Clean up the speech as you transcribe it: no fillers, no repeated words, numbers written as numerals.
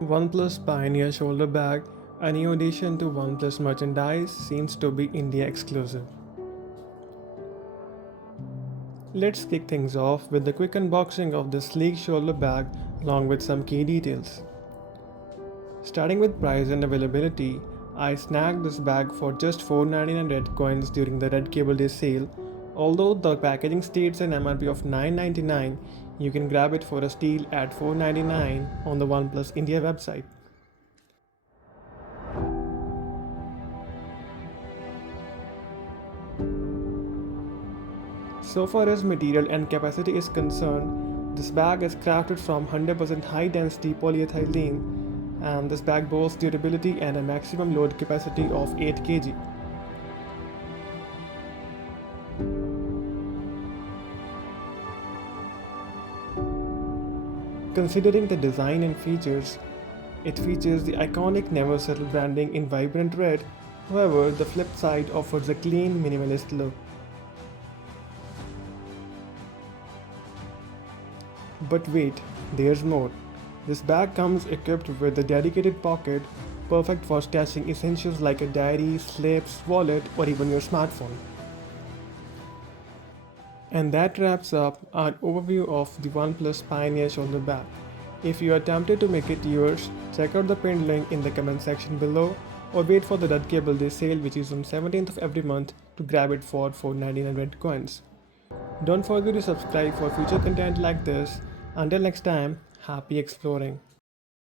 OnePlus Pioneer Shoulder Bag, a new addition to OnePlus merchandise, seems to be India exclusive. Let's kick things off with a quick unboxing of the sleek shoulder bag along with some key details. Starting with price and availability, I snagged this bag for just 499 red coins during the Red Cable Day sale. Although the packaging states an MRP of 999, you can grab it for a steal at 499 on the OnePlus India website. So far as material and capacity is concerned, this bag is crafted from 100% high density polyethylene, and this bag boasts durability and a maximum load capacity of 8 kg. Considering the design and features, it features the iconic Never Settle branding in vibrant red. However, the flip side offers a clean, minimalist look. But wait, there's more. This bag comes equipped with a dedicated pocket, perfect for stashing essentials like a diary, slips, wallet, or even your smartphone. And that wraps up our overview of the OnePlus Pioneer Shoulder Bag. If you are tempted to make it yours, check out the pinned link in the comment section below, or wait for the Red Cable Day sale, which is on 17th of every month, to grab it for 499 red coins. Don't forget to subscribe for future content like this. Until next time, happy exploring.